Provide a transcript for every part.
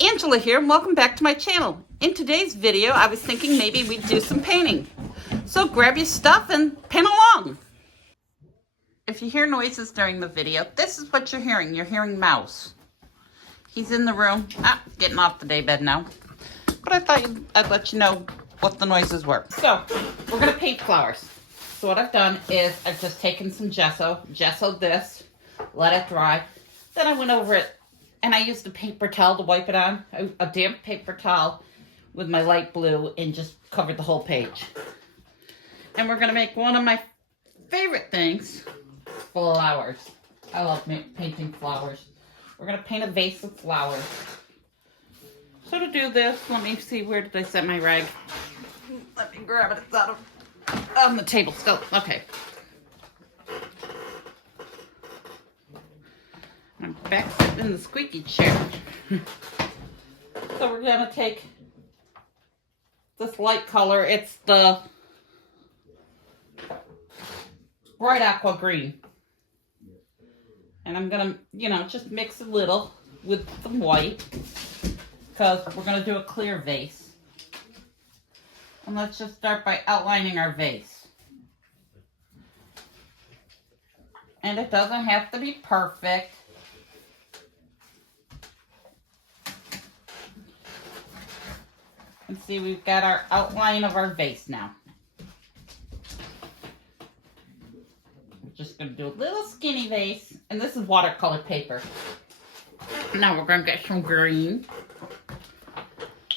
Angela here, and welcome back to my channel. In today's video, I was thinking maybe we'd do some painting. So grab your stuff and paint along. If you hear noises during the video, this is what you're hearing. You're hearing Mouse. He's in the room. Getting off the daybed now. But I thought I'd let you know what the noises were. So, we're going to paint flowers. So what I've done is I've just taken some gessoed this, let it dry. Then I went over it and I used a paper towel to wipe it on, a damp paper towel with my light blue, and just covered the whole page. And we're going to make one of my favorite things, flowers. I love painting flowers. We're going to paint a vase of flowers. So to do this, let me see, where did I set my rag? Let me grab it. It's on the table still. Okay. I'm back in the squeaky chair. So we're going to take this light color. It's the bright aqua green. And I'm going to, just mix a little with some white, because we're going to do a clear vase. And let's just start by outlining our vase. And it doesn't have to be perfect. And see, we've got our outline of our vase now. We're just going to do a little skinny vase. And this is watercolor paper. Now we're going to get some green.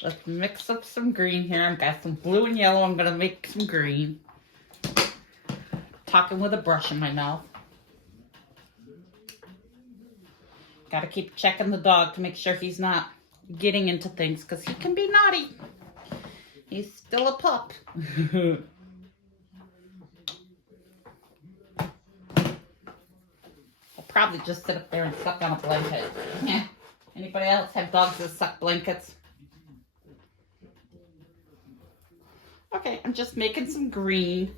Let's mix up some green here. I've got some blue and yellow. I'm going to make some green. Talking with a brush in my mouth. Got to keep checking the dog to make sure he's not getting into things, because he can be naughty. He's still a pup. I'll probably just sit up there and suck on a blanket. Yeah. Anybody else have dogs that suck blankets? Okay, I'm just making some green.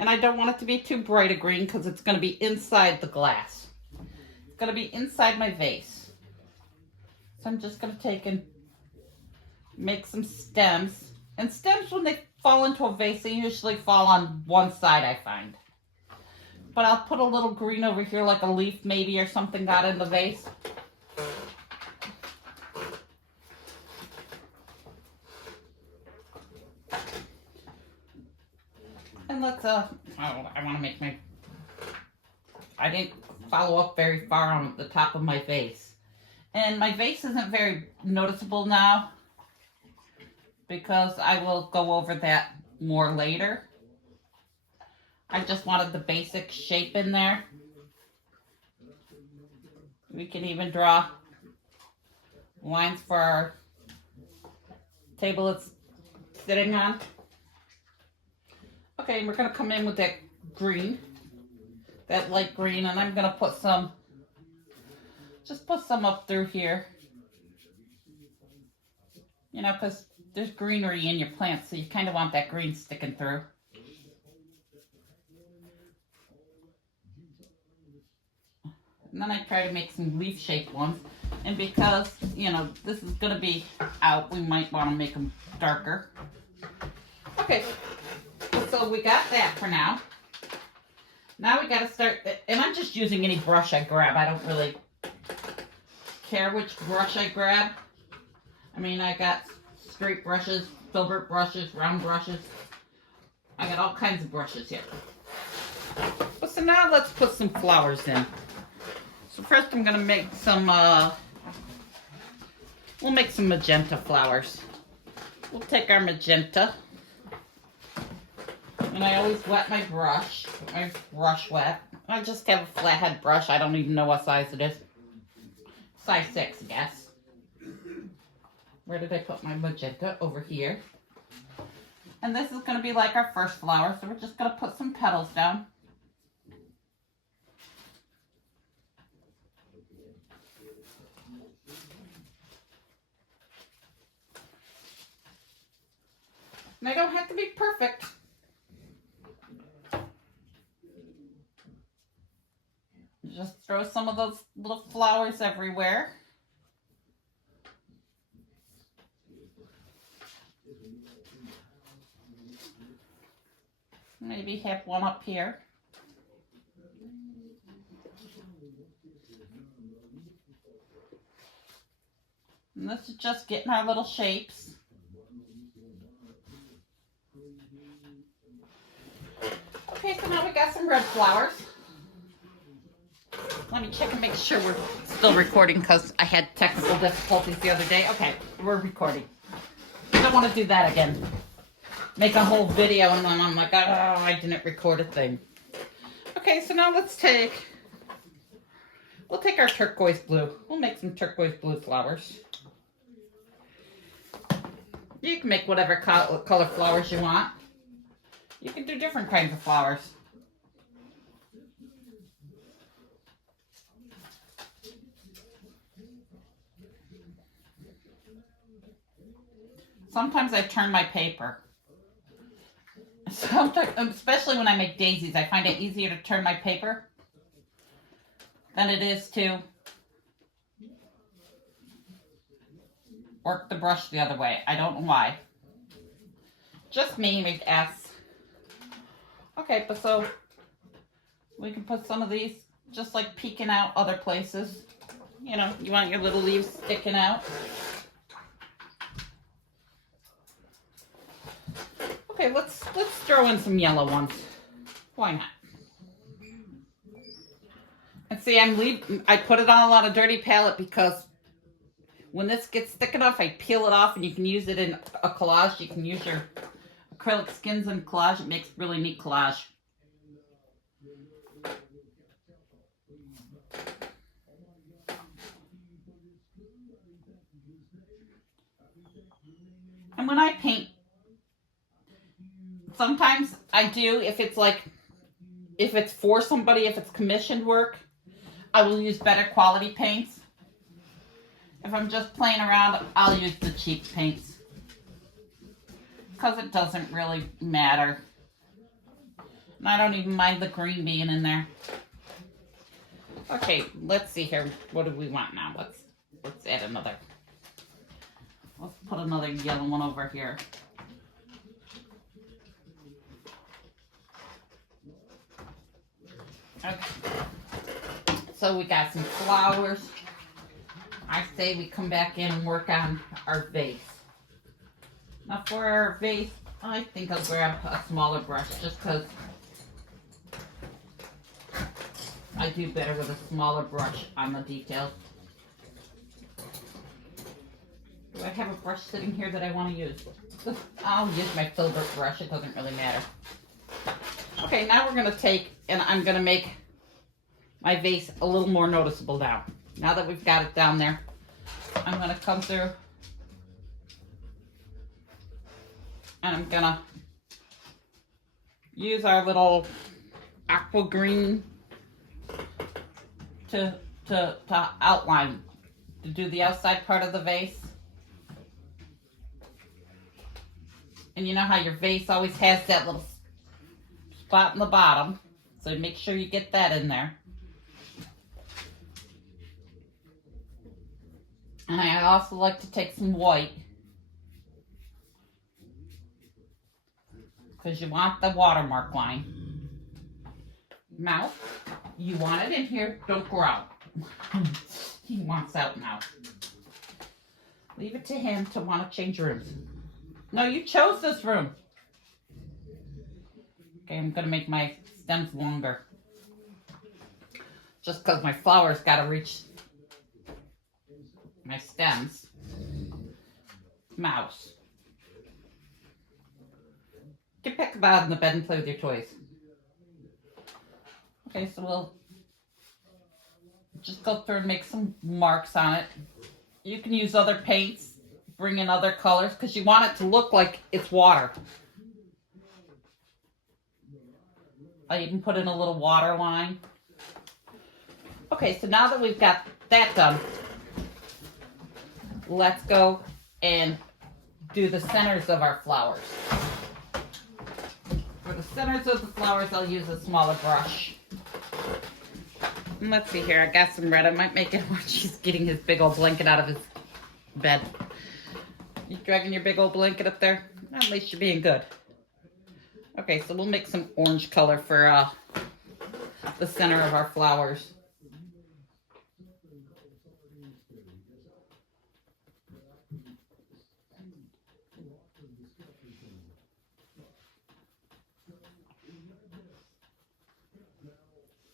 And I don't want it to be too bright a green, because it's going to be inside the glass. It's going to be inside my vase. So I'm just going to take and make some stems. And stems, when they fall into a vase, they usually fall on one side, I find. But I'll put a little green over here, like a leaf maybe or something got in the vase. And let's, I want to make I didn't follow up very far on the top of my vase. And my vase isn't very noticeable now, because I will go over that more later. I just wanted the basic shape in there. We can even draw lines for our table it's sitting on. Okay, and we're going to come in with that green, that light green, and I'm going to put some, just put some up through here. Because there's greenery in your plants, so you kind of want that green sticking through. And then I try to make some leaf-shaped ones. And because, this is going to be out, we might want to make them darker. Okay. So we got that for now. Now we got to start, and I'm just using any brush I grab. I don't really care which brush I grab. I mean, I got straight brushes, filbert brushes, round brushes. I got all kinds of brushes here. So now let's put some flowers in. So first I'm going to make some, we'll make some magenta flowers. We'll take our magenta. And I always wet my brush wet. I just have a flathead brush. I don't even know what size it is. Size 6, I guess. Where did I put my magenta? Over here. And this is going to be like our first flower, so we're just going to put some petals down. And they don't have to be perfect. Just throw some of those little flowers everywhere. Maybe have one up here. And this is just getting our little shapes. Okay, so now we got some red flowers. Let me check and make sure we're still recording because I had technical difficulties the other day. Okay, we're recording. I don't want to do that again. Make a whole video and then I'm like, oh, I didn't record a thing. Okay, so now we'll take our turquoise blue. We'll make some turquoise blue flowers. You can make whatever color flowers you want. You can do different kinds of flowers. Sometimes I turn my paper. Sometimes, especially when I make daisies, I find it easier to turn my paper than it is to work the brush the other way. I don't know why. Just me, make S. Okay, but so we can put some of these just like peeking out other places. You know, you want your little leaves sticking out. Okay, let's throw in some yellow ones. Why not? And see, I put it on a lot of dirty palette because when this gets thick enough, I peel it off and you can use it in a collage. You can use your acrylic skins in collage. It makes really neat collage. And when I paint, sometimes I do, if it's for somebody, if it's commissioned work, I will use better quality paints. If I'm just playing around, I'll use the cheap paints. Because it doesn't really matter. And I don't even mind the green being in there. Okay, let's see here. What do we want now? Let's add another. Let's put another yellow one over here. Okay. So we got some flowers. I say we come back in and work on our vase. Now for our vase, I think I'll grab a smaller brush just because I do better with a smaller brush on the details. Do I have a brush sitting here that I want to use? I'll use my filbert brush, it doesn't really matter. Okay, now we're going to take, and I'm going to make my vase a little more noticeable now. Now that we've got it down there, I'm going to come through and I'm going to use our little aqua green to outline, to do the outside part of the vase. And you know how your vase always has that little spot in the bottom, so make sure you get that in there. And I also like to take some white, because you want the watermark line. Mouth, you want it in here, don't growl. He wants out now. Leave it to him to want to change rooms. No, you chose this room. Okay, I'm going to make my stems longer. Just because my flowers got to reach my stems. Mouse. Get back about in the bed and play with your toys. Okay, so we'll just go through and make some marks on it. You can use other paints, bring in other colors, because you want it to look like it's water. I even put in a little water line. Okay, so now that we've got that done, let's go and do the centers of our flowers. For the centers of the flowers, I'll use a smaller brush. And let's see here, I got some red. I might make it where she's getting his big old blanket out of his bed. You dragging your big old blanket up there? At least you're being good. Okay, so we'll make some orange color for the center of our flowers.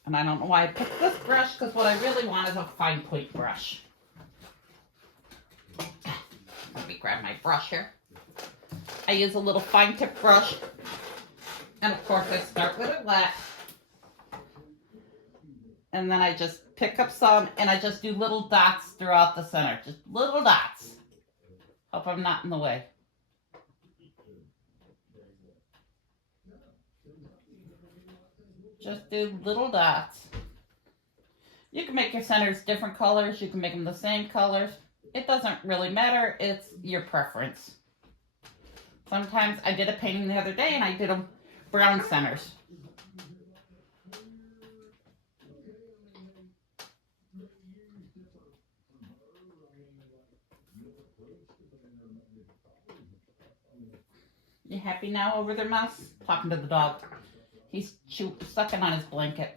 And I don't know why I picked this brush, because what I really want is a fine point brush. Let me grab my brush here. I use a little fine tip brush. And of course I start with it wet. And then I just pick up some and I just do little dots throughout the center. Just little dots. Hope I'm not in the way. Just do little dots. You can make your centers different colors. You can make them the same colors. It doesn't really matter. It's your preference. Sometimes I did a painting the other day and I did them brown centers. You happy now over there, Mouse? Talking to the dog. He's sucking on his blanket.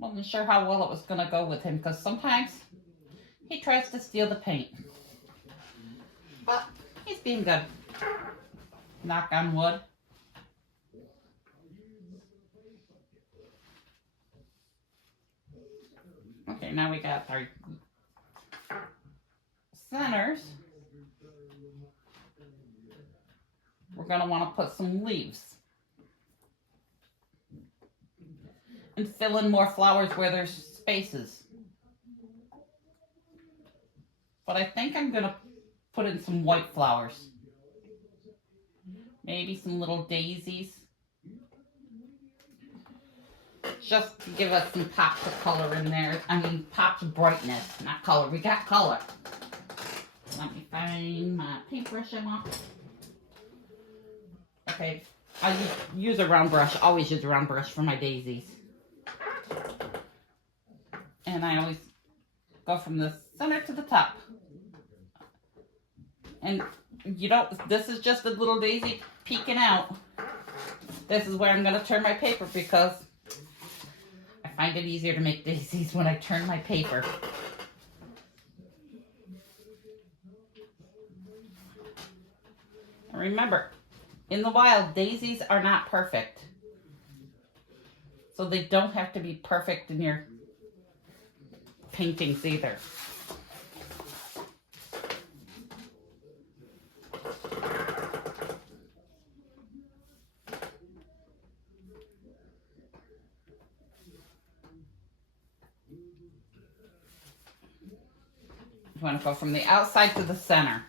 Wasn't sure how well it was going to go with him because sometimes he tries to steal the paint. But he's being good. Knock on wood. Okay, now we got our centers. We're going to want to put some leaves. And fill in more flowers where there's spaces. But I think I'm going to put in some white flowers. Maybe some little daisies. Just to give us some pops of color in there. I mean, pops of brightness, not color. We got color. Let me find my paintbrush I want. Okay, I use a round brush. Always use a round brush for my daisies. And I always go from the center to the top. And you don't, this is just a little daisy peeking out. This is where I'm going to turn my paper because I find it easier to make daisies when I turn my paper. And remember, in the wild, daisies are not perfect. So they don't have to be perfect in your paintings either. You want to go from the outside to the center.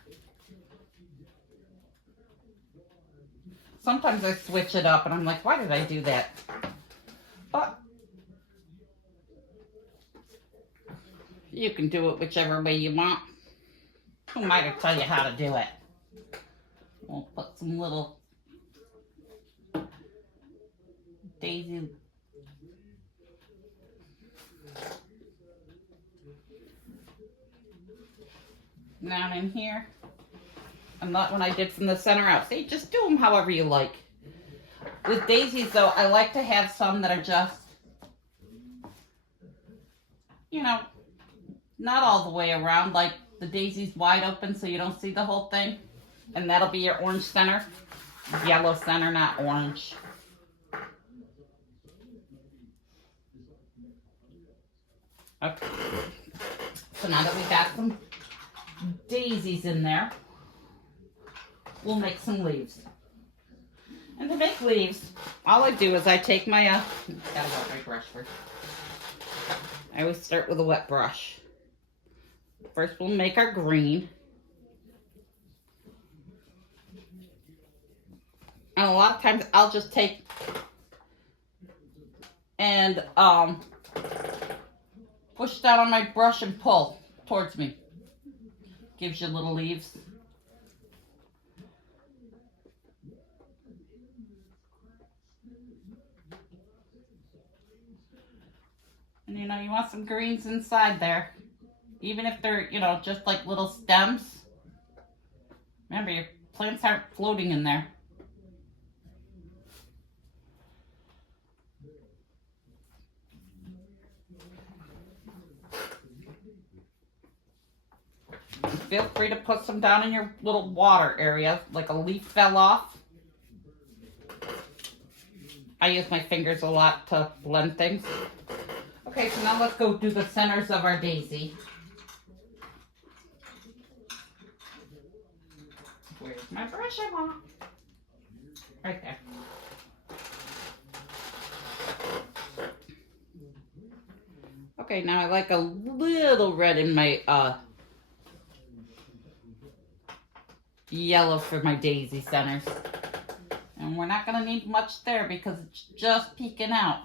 Sometimes I switch it up and I'm like, why did I do that? But you can do it whichever way you want. Who am I to tell you how to do it? We'll put some little daisy down in here. And that one I did from the center out. See, just do them however you like. With daisies, though, I like to have some that are just, you know, not all the way around. Like the daisy's wide open so you don't see the whole thing. And that'll be your orange center. Yellow center, not orange. Okay. So now that we got some daisies in there, we'll make some leaves. And to make leaves, all I do is I take my, gotta wet my brush first. I always start with a wet brush. First we'll make our green. And a lot of times I'll just take and push down on my brush and pull towards me. Gives you little leaves. And you know, you want some greens inside there. Even if they're, you know, just like little stems. Remember, your plants aren't floating in there. Feel free to put some down in your little water area, like a leaf fell off. I use my fingers a lot to blend things. Okay, so now let's go do the centers of our daisy. Where's my brush I want? Right there. Okay, now I like a little red in my yellow for my daisy centers. And we're not going to need much there because it's just peeking out.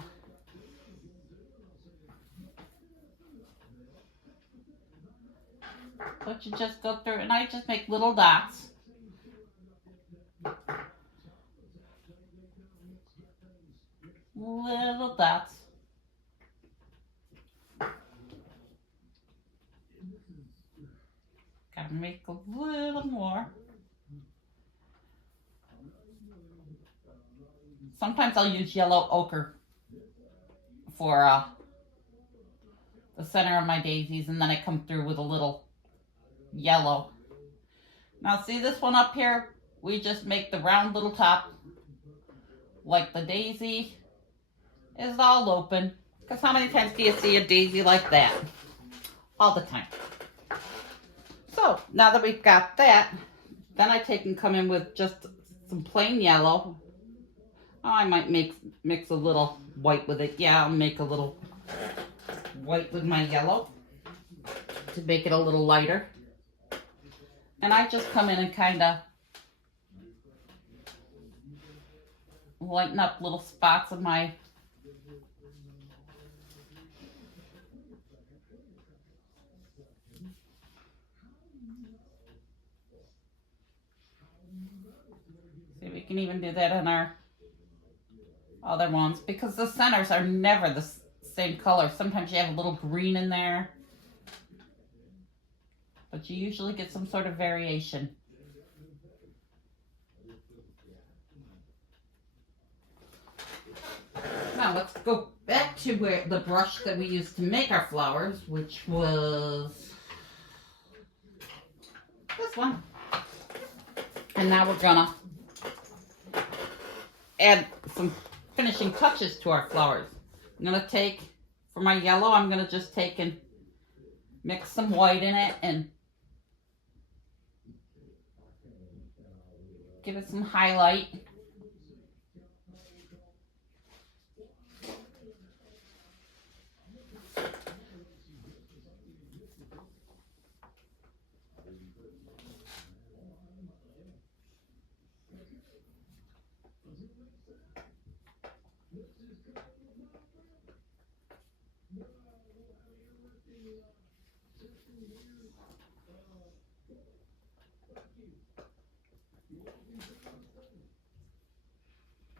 But you just go through, and I just make little dots. Little dots. Gotta make a little more. Sometimes I'll use yellow ochre for the center of my daisies, and then I come through with a little yellow. Now see this one up here? We just make the round little top like the daisy is all open. Because how many times do you see a daisy like that? All the time. So now that we've got that, then I take and come in with just some plain yellow. Oh, I might mix a little white with it. Yeah, I'll make a little white with my yellow to make it a little lighter. And I just come in and kind of lighten up little spots of my see, we can even do that in our other ones because the centers are never the same color. Sometimes you have a little green in there, but you usually get some sort of variation. Now let's go back to where the brush that we used to make our flowers, which was this one. And now we're gonna add some finishing touches to our flowers. I'm gonna take, for my yellow, I'm gonna just take and mix some white in it and give it some highlight.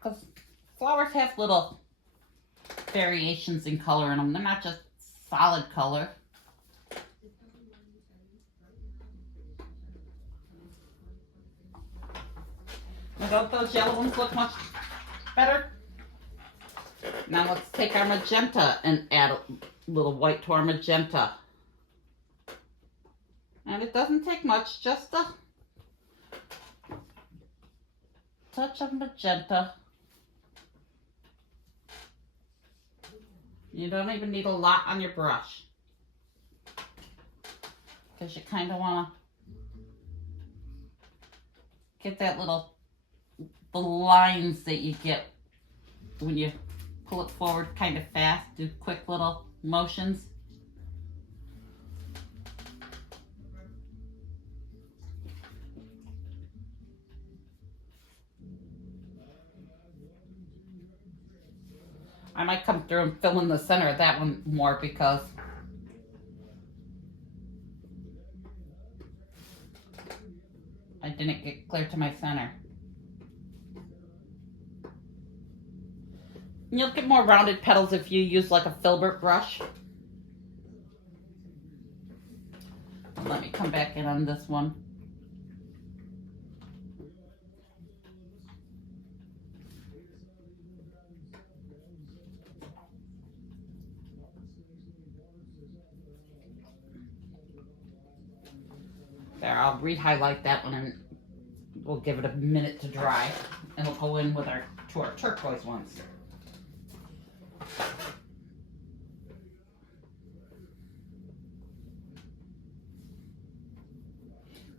Because flowers have little variations in color in them. They're not just solid color. Now, don't those yellow ones look much better? Now let's take our magenta and add a little white to our magenta. And it doesn't take much, just a touch of magenta. You don't even need a lot on your brush because you kind of want to get that little, the lines that you get when you pull it forward kind of fast, do quick little motions. I might come through and fill in the center of that one more because I didn't get clear to my center. You'll get more rounded petals if you use like a filbert brush. Let me come back in on this one. There, I'll re-highlight that one and we'll give it a minute to dry. And we'll go in with our turquoise ones.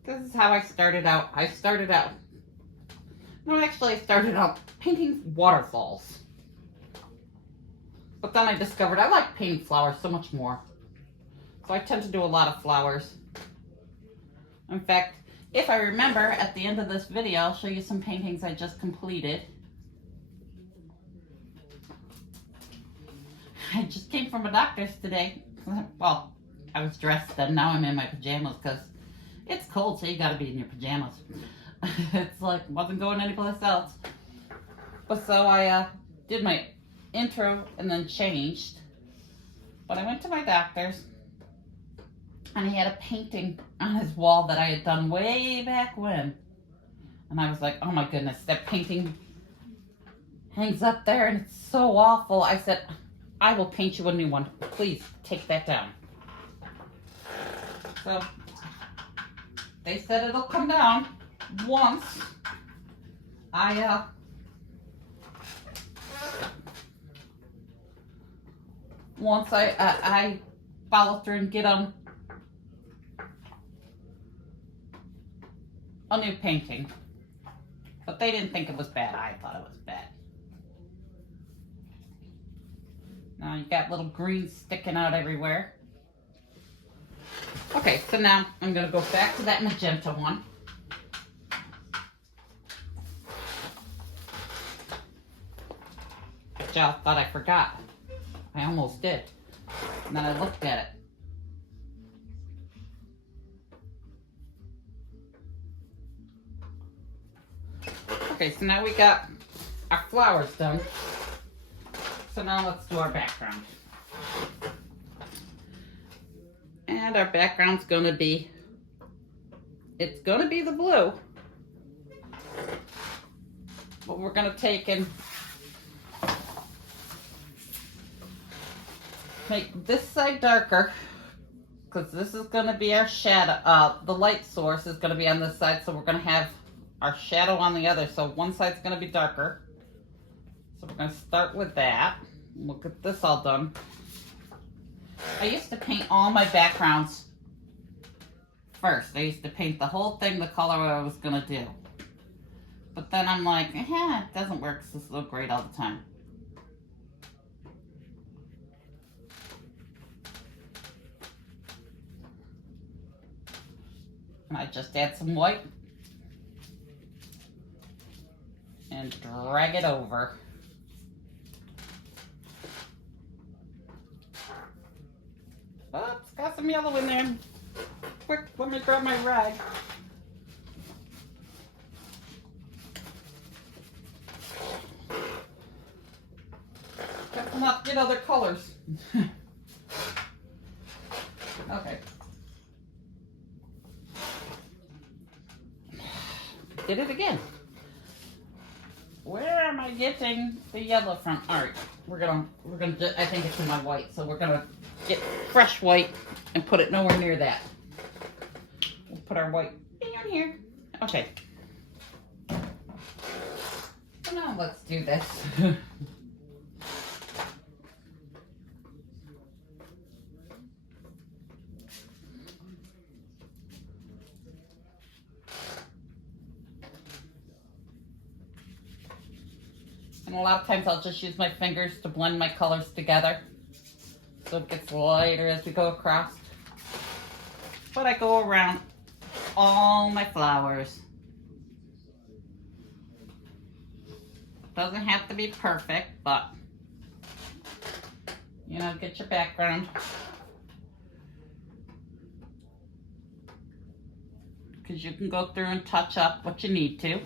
This is how I started out. I started out painting waterfalls. But then I discovered I like painting flowers so much more. So I tend to do a lot of flowers. In fact, if I remember, at the end of this video, I'll show you some paintings I just completed. I just came from a doctor's today. Well, I was dressed then. Now I'm in my pajamas because it's cold, so you gotta be in your pajamas. It's like, wasn't going anyplace else. But so I did my intro and then changed. But I went to my doctor's and he had a painting on his wall that I had done way back when. And I was like, oh my goodness, that painting hangs up there and it's so awful. I said, I will paint you a new one. Please take that down. So they said it'll come down once I follow through and get a new painting. But they didn't think it was bad. I thought it was bad. Now you got little greens sticking out everywhere. Okay, so now I'm going to go back to that magenta one. Which I thought I forgot. I almost did. And then I looked at it. Okay, so now we got our flowers done. So now let's do our background. And our background's gonna be, it's gonna be the blue. But we're gonna take and make this side darker, because this is gonna be our shadow. The light source is gonna be on this side, so we're gonna have our shadow on the other. So one side's gonna be darker. So we're gonna start with that. We'll get this all done. I used to paint all my backgrounds first. I used to paint the whole thing the color I was gonna do. But then I'm like, it doesn't work. This is so great all the time. And I just add some white and drag it over. Oh, it's got some yellow in there. Quick, let me grab my rag. Got to not get other colors. Okay. Did it again. Where am I getting the yellow from? All right, we're gonna. I think it's in my white, so we're gonna get fresh white and put it nowhere near that. We'll put our white in here. Okay. So now let's do this. And a lot of times I'll just use my fingers to blend my colors together, so it gets lighter as we go across. But I go around all my flowers. Doesn't have to be perfect, but you know, get your background. Because you can go through and touch up what you need to.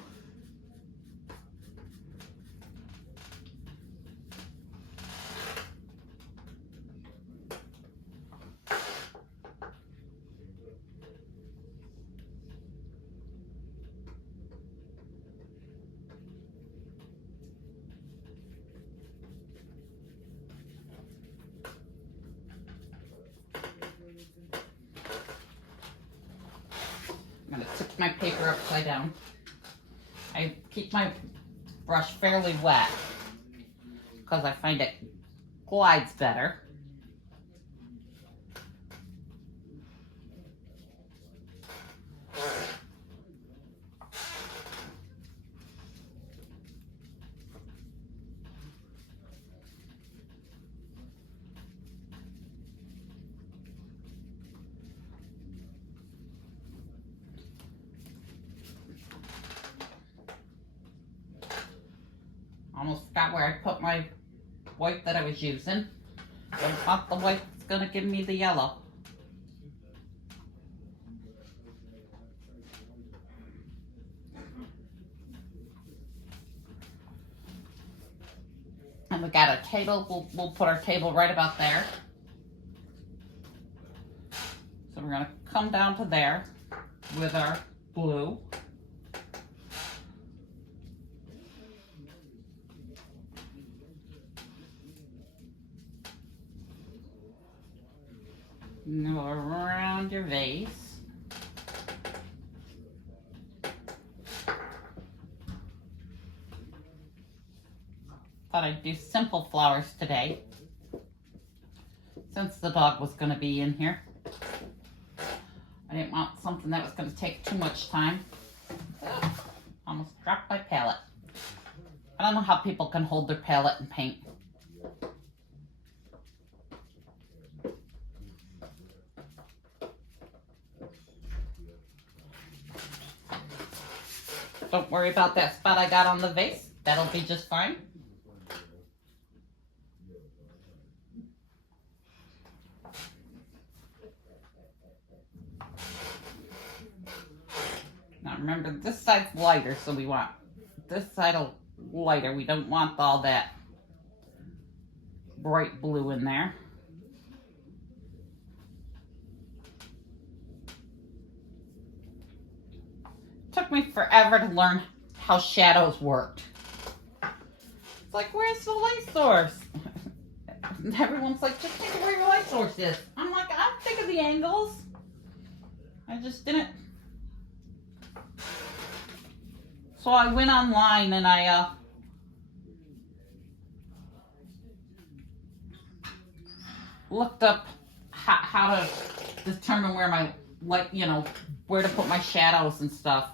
I'm going to tip my paper upside down. I keep my brush fairly wet because I find it glides better. Almost forgot where I put my white that I was using. Don't want the white that's going to give me the yellow. And we got a table. We'll put our table right about there. So we're going to come down to there with our blue. And go around your vase. Thought I'd do simple flowers today, since the dog was going to be in here. I didn't want something that was going to take too much time. Oh, almost dropped my palette. I don't know how people can hold their palette and paint. Don't worry about that spot I got on the vase. That'll be just fine. Now remember, this side's lighter, so we want this side lighter. We don't want all that bright blue in there. Took me forever to learn how shadows worked. It's like, where's the light source? And everyone's like, just think of where your light source is. I'm like, I don't think of the angles. I just didn't. So I went online and I looked up how to determine where my light, where to put my shadows and stuff.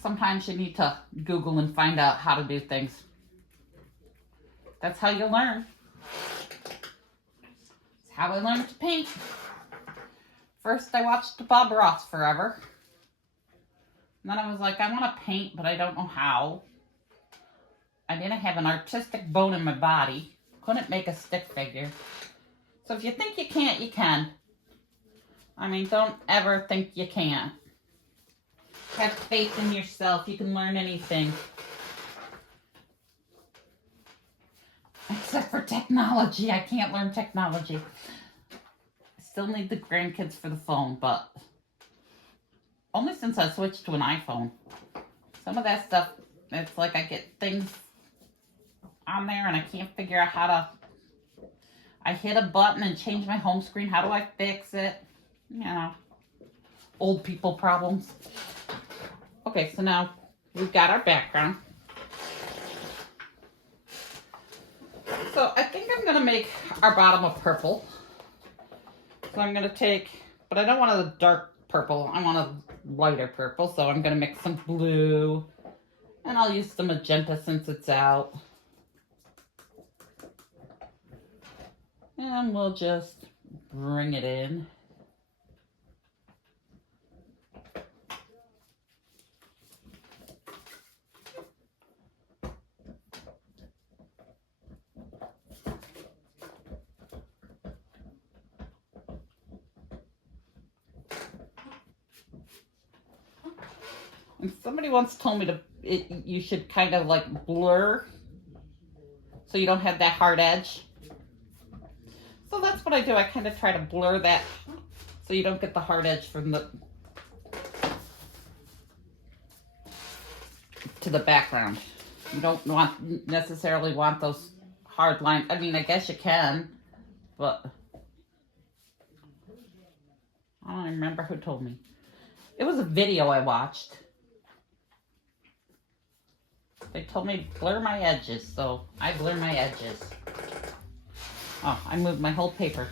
Sometimes you need to Google and find out how to do things. That's how you learn. It's how I learned to paint. First, I watched Bob Ross forever. And then I was like, I want to paint, but I don't know how. I didn't have an artistic bone in my body. Couldn't make a stick figure. So if you think you can't, you can. I mean, don't ever think you can't. Have faith in yourself. You can learn anything. Except for technology. I can't learn technology. I still need the grandkids for the phone, but only since I switched to an iPhone. Some of that stuff, it's like I get things on there and I can't figure out how to. I hit a button and change my home screen. How do I fix it? Old people problems. Okay, so now we've got our background. So I think I'm going to make our bottom a purple. So I'm going to take, but I don't want a dark purple. I want a lighter purple. So I'm going to mix some blue. And I'll use the magenta since it's out. And we'll just bring it in. And somebody once told me you should kind of like blur so you don't have that hard edge. So that's what I do. I kind of try to blur that so you don't get the hard edge from to the background. You don't necessarily want those hard lines. I mean, I guess you can, but I don't even remember who told me. It was a video I watched. They told me to blur my edges, so I blur my edges. Oh, I moved my whole paper.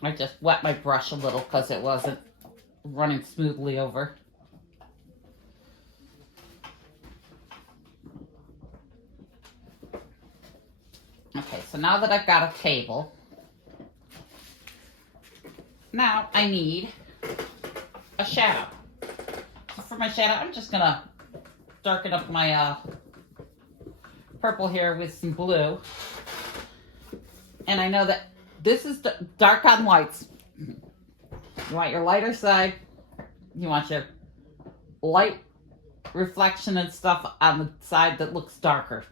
I just wet my brush a little because it wasn't running smoothly over. Okay, so now that I've got a table, now I need a shadow. So for my shadow, I'm just gonna darken up my purple here with some blue. And I know that this is dark on whites. You want your lighter side. You want your light reflection and stuff on the side that looks darker.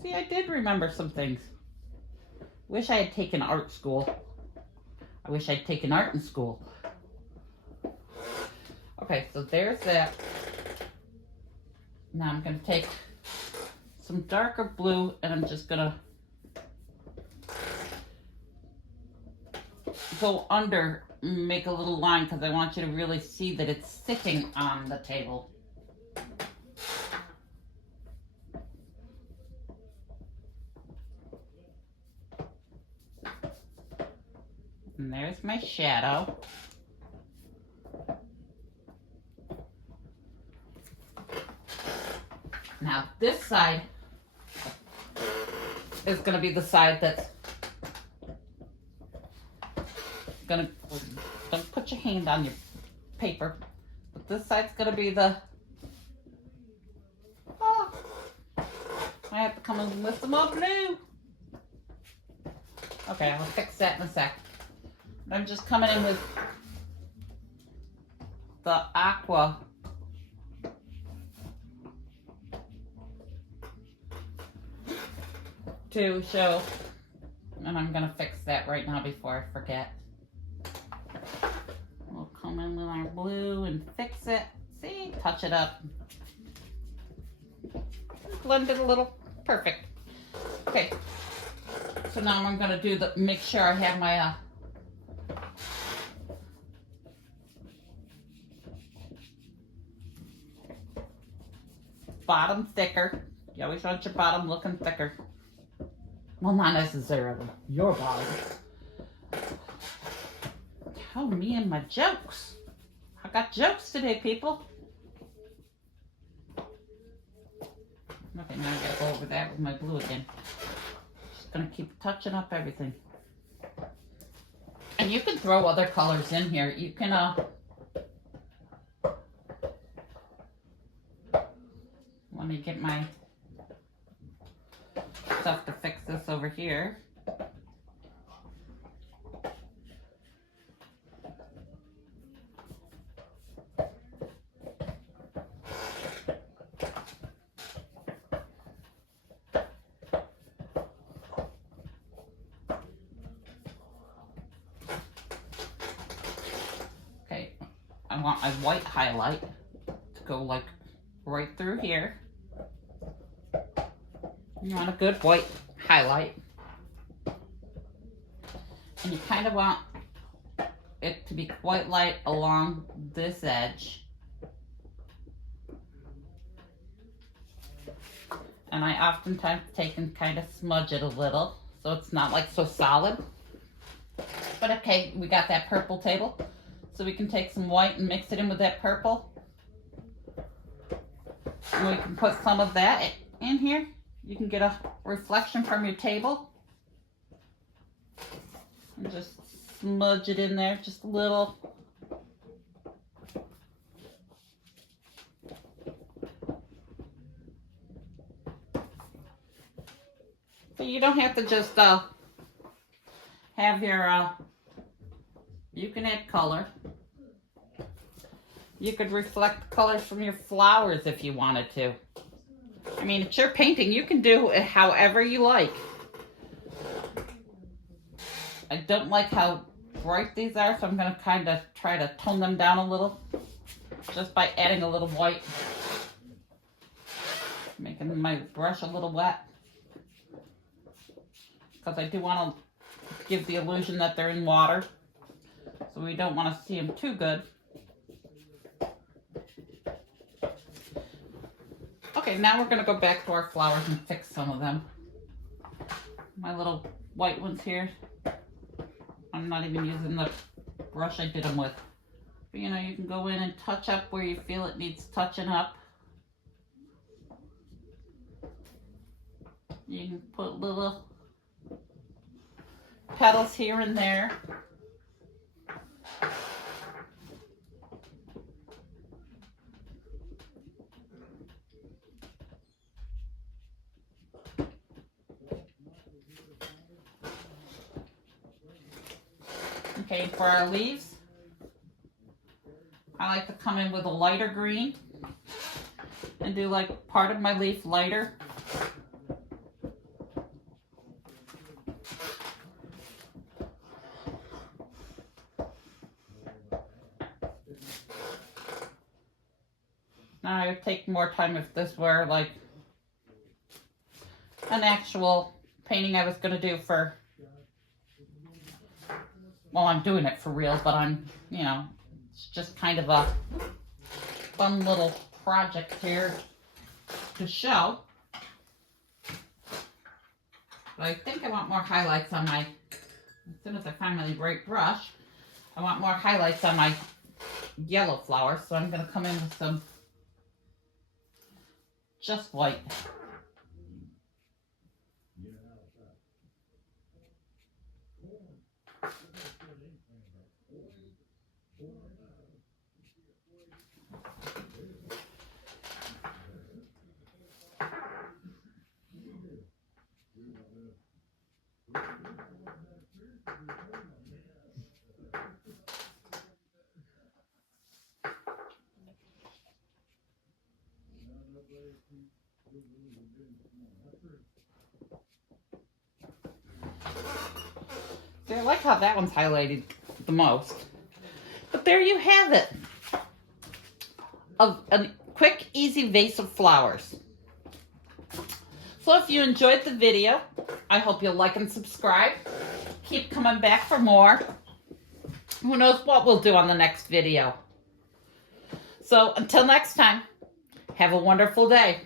See, I did remember some things. Wish I had taken art school. I wish I'd taken art in school. Okay, so there's that. Now I'm going to take some darker blue and I'm just going to go under, make a little line because I want you to really see that it's sitting on the table. And there's my shadow. Now this side is going to be the side that's going to, don't put your hand on your paper, but this side's going to be the, oh, I have to come in with some more blue. Okay, I'll fix that in a sec. I'm just coming in with the aqua to show, and I'm gonna fix that right now before I forget. We'll come in with our blue and fix it. See, touch it up. Blend it a little. Perfect. Okay. So now I'm gonna do the, make sure I have my bottom thicker. You always want your bottom looking thicker. Well, not necessarily your bottom. Oh, me and my jokes. I got jokes today, people. Okay, now I gotta go over that with my blue again. Just gonna keep touching up everything. And you can throw other colors in here. You can, let me get my stuff to fix this over here. Okay, I want a white highlight to go like right through here. You want a good white highlight. And you kind of want it to be quite light along this edge. And I oftentimes take and kind of smudge it a little so it's not like so solid. But okay, we got that purple table. So we can take some white and mix it in with that purple. And we can put some of that in here. You can get a reflection from your table. And just smudge it in there, just a little. So you don't have to just have your, you can add color. You could reflect colors from your flowers if you wanted to. I mean, it's your painting. You can do it however you like. I don't like how bright these are, so I'm going to kind of try to tone them down a little just by adding a little white. Making my brush a little wet. Because I do want to give the illusion that they're in water. So we don't want to see them too good. Okay, now we're going to go back to our flowers and fix some of them. My little white ones here. I'm not even using the brush I did them with. But you know, you can go in and touch up where you feel it needs touching up. You can put little petals here and there. Okay, for our leaves, I like to come in with a lighter green and do like part of my leaf lighter. Now I would take more time if this were like an actual painting I was going to do for, well, I'm doing it for real, but I'm, you know, it's just kind of a fun little project here to show. But I think I want more highlights on my, as soon as I find my right brush, I want more highlights on my yellow flowers, so I'm going to come in with some just white. See, I like how that one's highlighted the most. But there you have it. A quick, easy vase of flowers. So if you enjoyed the video, I hope you'll like and subscribe. Keep coming back for more. Who knows what we'll do on the next video. So until next time, have a wonderful day.